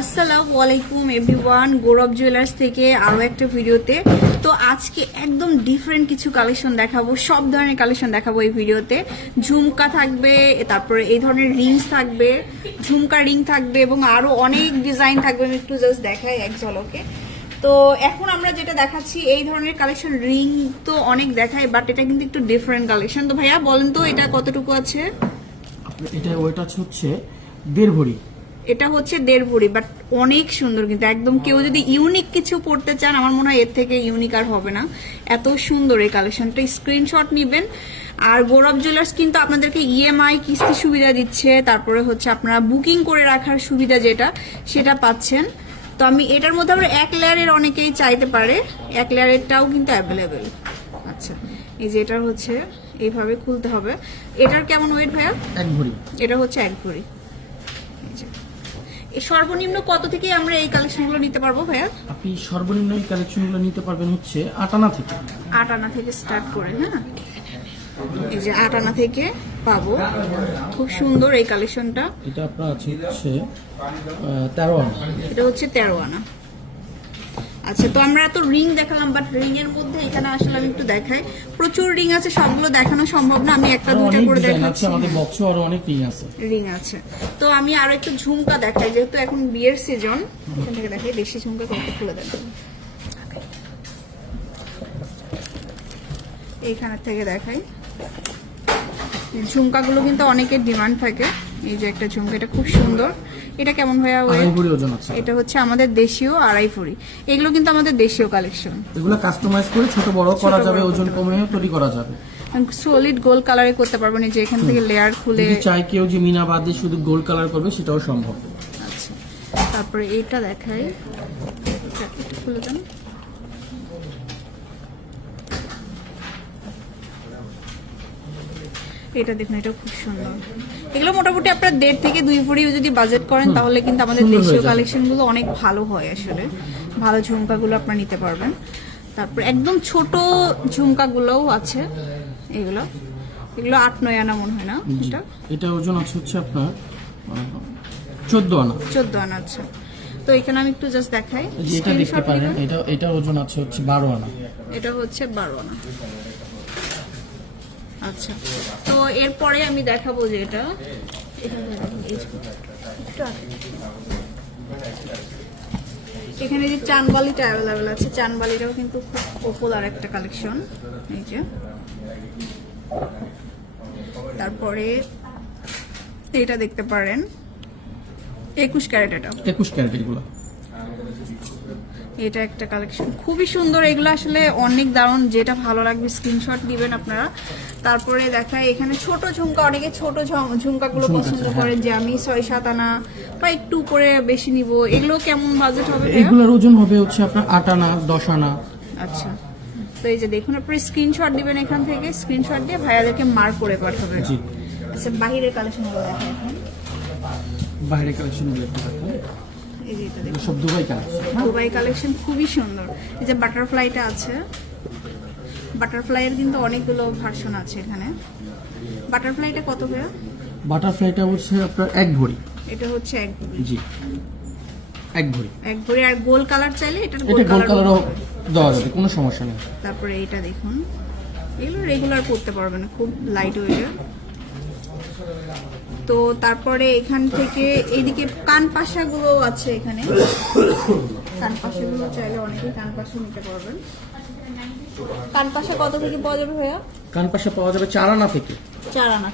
আসসালামু আলাইকুম এভরিওয়ান, গৌরব জুয়েলার্স থেকে আরো একটা ভিডিওতে। তো আজকে একদম ডিফারেন্ট কিছু কালেকশন দেখাবো, সব ধরনের কালেকশন দেখাবো এই ভিডিওতে। ঝুমকা থাকবে, তারপরে এই ধরনের রিংস থাকবে, ঝুমকা রিং থাকবে এবং আরো অনেক ডিজাইন থাকবে। আমি একটু জাস্ট দেখাই এক ঝলকে। তো এখন আমরা যেটা দেখাচ্ছি এই ধরনের কালেকশন, রিং তো অনেক দেখাই, বাট এটা কিন্তু একটু ডিফারেন্ট কালেকশন। তো ভাইয়া বলেন তো এটা কতটুকু আছে? এটা ওইটা হচ্ছে 1.5 ভরি। এটা হচ্ছে 1.5 ভরি, বাট অনেক সুন্দর। কিন্তু একদম কেউ যদি ইউনিক কিছু পড়তে চান, আমার মনে হয় এর থেকে ইউনিক আর হবে না। এত সুন্দর এই কালেকশনটা, স্ক্রিনশট নিবেন। আর গৌরব জুয়েলার্স কিন্তু আপনাদেরকে ইএমআই কিস্তি সুবিধা দিচ্ছে, তারপরে হচ্ছে আপনারা বুকিং করে রাখার সুবিধা যেটা সেটা পাচ্ছেন। তো আমি এটার মধ্যে আবার 1 লেয়ারের অনেকেই চাইতে পারে, 1 লেয়ারেরটাও কিন্তু অ্যাভেলেবেল। আচ্ছা, এই যে এটা হচ্ছে এইভাবে খুলতে হবে। এটার কেমন ওয়েট ভাইয়া? 1 ভরি। এটা হচ্ছে 1 ভরি। সর্বনিম্ন কত থেকে আমরা এই কালেকশনগুলো নিতে পারবো ভাইয়া? আপনি সর্বনিম্ন এই কালেকশনগুলো নিতে পারবেন হচ্ছে 8 আনা থেকে। 8 আনা থেকে স্টার্ট করে, হ্যাঁ এই যে 8 আনা থেকে পাবো। খুব সুন্দর এই কালেকশনটা। এটা আপনার আছে হচ্ছে 13 আনা। এটা হচ্ছে 13 আনা। আচ্ছা, তো আমরা তো রিং দেখালাম, বাট রিং এর মধ্যে এখানে আসলে আমি একটু দেখাই। প্রচুর রিং আছে, সবগুলো দেখানো সম্ভব না, আমি একটা দুটো করে দেখাচ্ছি। আমাদের বক্সে আরো অনেক রিং আছে। রিং আছে, তো আমি আরো একটু ঝুমকা দেখাই, যেহেতু এখন বিয়ের সিজন। এখান থেকে দেখাই দেশি ঝুমকা কত খুলে দেন। এইখানের থেকে দেখাই। ঝুমকাগুলো কিন্তু অনেকের ডিমান্ড থাকে। এই যে একটা ঝুমকা, এটা খুব সুন্দর। এটা কেমন ভাইয়া? 2.5 ভরি ওজন আছে। এটা হচ্ছে আমাদের দেশীয় 2.5 ভরি। এগুলো কিন্তু আমাদের দেশীয় কালেকশন। এগুলো কাস্টমাইজ করে ছোট বড় করা যাবে, ওজন কমিয়ে তৈরি করা যাবে। সলিড গোল্ড কালারে করতে পারবেন। এই যে এখান থেকে লেয়ার খুলে, যদি চাই কেউ যে মিনা বাদ দিয়ে শুধু গোল্ড কালার করবে সেটাও সম্ভব। আচ্ছা, তারপরে এইটা দেখাই। এটা একটু খুলে দেন। এটা দেখুন, এটা খুব সুন্দর। এগুলো মোটামুটি আপনার 1.5 থেকে 2 ভরিও যদি বাজেট করেন, তাহলে কিন্তু আমাদের দেশীয় কালেকশন গুলো অনেক ভালো হয়। আসলে ভালো ঝুমকাগুলো আপনারা নিতে পারবেন। তারপর একদম ছোট ঝুমকাগুলোও আছে। এগুলো 8-9 আনা মনে হয় না? এটা ওজন আছে হচ্ছে আপনার 14 আনা। 14 আনা। আচ্ছা, তো এখানে আমি একটু জাস্ট দেখাই। এটা দেখতে পারেন, এটা ওজন আছে হচ্ছে 12 আনা। এটা হচ্ছে 12 আনা। আচ্ছা, তো এরপরে আমি দেখাবো যে এটা এখানে যে চানবালিটা অ্যাভেলেবেল আছে। চানবালিটাও কিন্তু খুব পপুলার একটা কালেকশন। এই যে তারপরে এটা দেখতে পারেন 21 ক্যারেট। এটা 21 ক্যারেট। এগুলো এটা একটা কালেকশন, খুবই সুন্দর। এগুলো আসলে অনেক দারুণ, যেটা ভালো লাগবে স্ক্রিনশট দিবেন আপনারা। তারপরে দেখায় এখানে ছোট ঝুমকা, অনেকে ছোট ঝুমকাগুলো পছন্দ করেন, যে আমি 6-7 আনা বা একটু উপরে বেশি নিব। এগুলো কেমন বাজেট হবে? এগুলোর ওজন হবে হচ্ছে আপনার 8 আনা 10 আনা। আচ্ছা, তো এই যে দেখুন, আপনি স্ক্রিনশট দিবেন এখান থেকে, স্ক্রিনশট দিয়ে ভাইয়াদেরকে মার্ক করে পাঠাবেন। আচ্ছা, বাহিরের কালেকশনগুলো দেখাই। বাইরের কালেকশনগুলো একটু দেখান। এই যে এটা দেখুন, সব দুবাই কালেকশন। দুবাই কালেকশন খুবই সুন্দর। এই যে বাটারফ্লাইটা আছে, বাটারফ্লাইয়ের কিন্তু অনেকগুলো ভার্সন আছে এখানে। বাটারফ্লাইটা কত ভাইয়া? বাটারফ্লাইটা হচ্ছে আপনার 1 ভরি। এটা হচ্ছে 1 ভরি। জি, 1 ভরি। 1 ভরি। আর গোল কালার চাইলে এটা গোল কালারও দেওয়া যাবে, কোনো সমস্যা নেই। তারপরে এটা দেখুন, এগুলো রেগুলার পরতে পারবেন, খুব লাইট ওয়েটের। তো তারপরে এখান থেকে এইদিকে কানপাশা গুলো আছে। এখানে কানপাশা গুলো চাইলে অনেকে কানপাশা নিতে পারবেন। কানপাশা কত থেকে পাওয়া যাবে ভাইয়া? কানপাশা পাওয়া যাবে 4 আনা থেকে। 4 আনা।